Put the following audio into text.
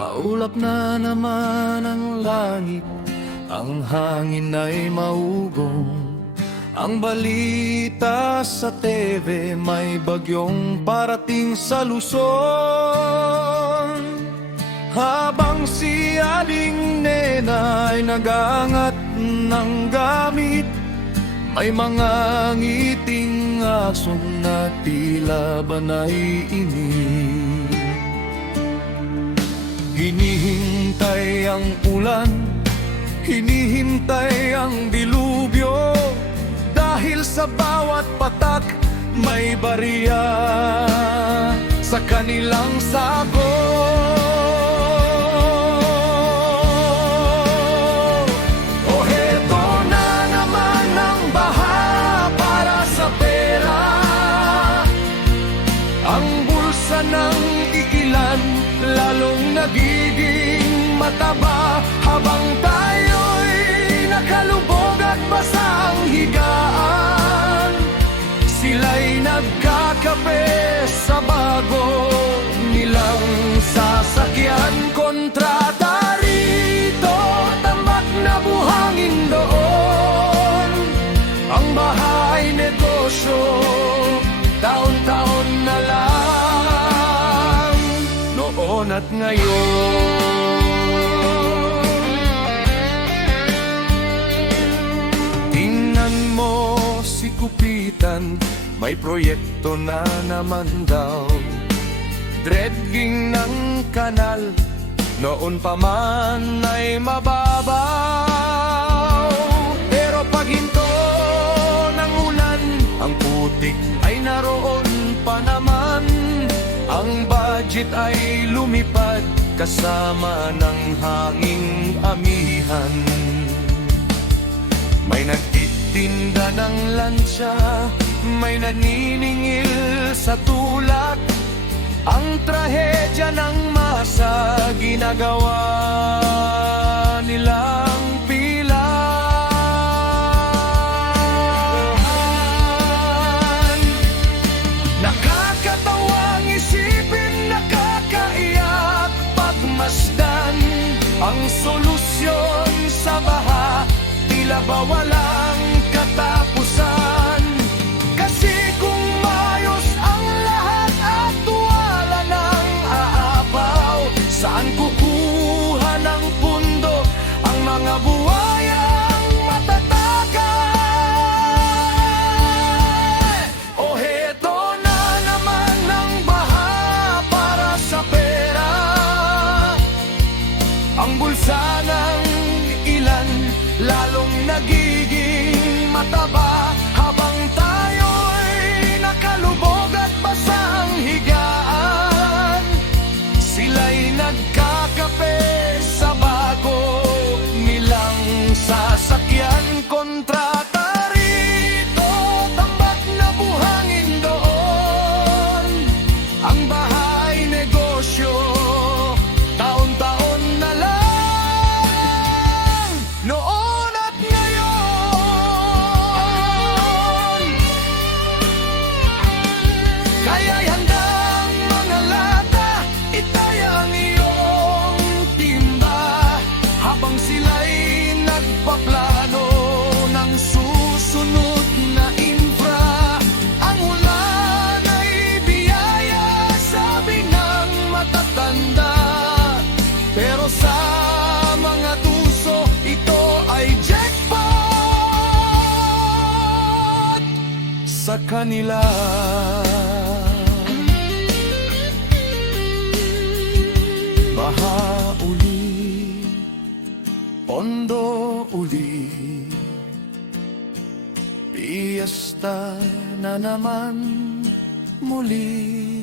Maulap na naman ang langit, ang hangin ay maugong. Ang balita sa TV, may bagyong parating sa Luzon. Habang si Aling Nena ay nagangat ng gamit, may mga ngiting asong na tila ba naiinip. Hinihintay ang ulan, hinihintay ang dilubyo, dahil sa bawat patak may bariya sa kanilang sako. O heto na naman ang baha para sa pera, ang bulsa ng iilan lalong nagiging mataba, habang tayo'y nakalubog at basa ang higaan. Sila'y nagkakape sa bago nilang sasakyan. Kontrata rito, tambak na buhangin doon. Ang bahay negosyo, taon-taon na lang, noon at ngayon. Tingnan mo si Kupitan, may proyekto na naman daw. Dredging ng kanal, noon pa man ay mababaw. Pero pag hinto ng ulan, ang putik ay naroon pa naman. Ang budget ay lumipad kasama ng hanging amihan. May nagtitinda ng lansya, may naniningil sa tulak. Ang trahedya ng masa, ginagawa nilang pilan. Nakakatawang isipin, nakakaiyak pagmasdan. Ang solusyon sa baha, tila ba walang katapusan. Kasi kung maayos ang lahat at wala nang aapaw, saan kukuha ng pundo ang mga buhayang matatagay? O heto na naman ang baha para sa pera, ang bulsa ng ilan lalong nagiging mataba, habang tayo'y nakalubog at basa ang higaan. Sila'y nagkakape sa bago nilang sasakyan. Kontrata rito, tambak na buhangin doon. Ang bahay negosyo, taon-taon na lang, noon at ngayon. Kaya'y handang mga lata, itaya ang iyong timba, habang sila'y nagpaplano ng susunod na infra. Ang ulan ay biyaya, sabi ng matatanda, pero sa mga tuso, ito ay jackpot sa kanila. Baha uli, pondo uli, piyesta na naman muli.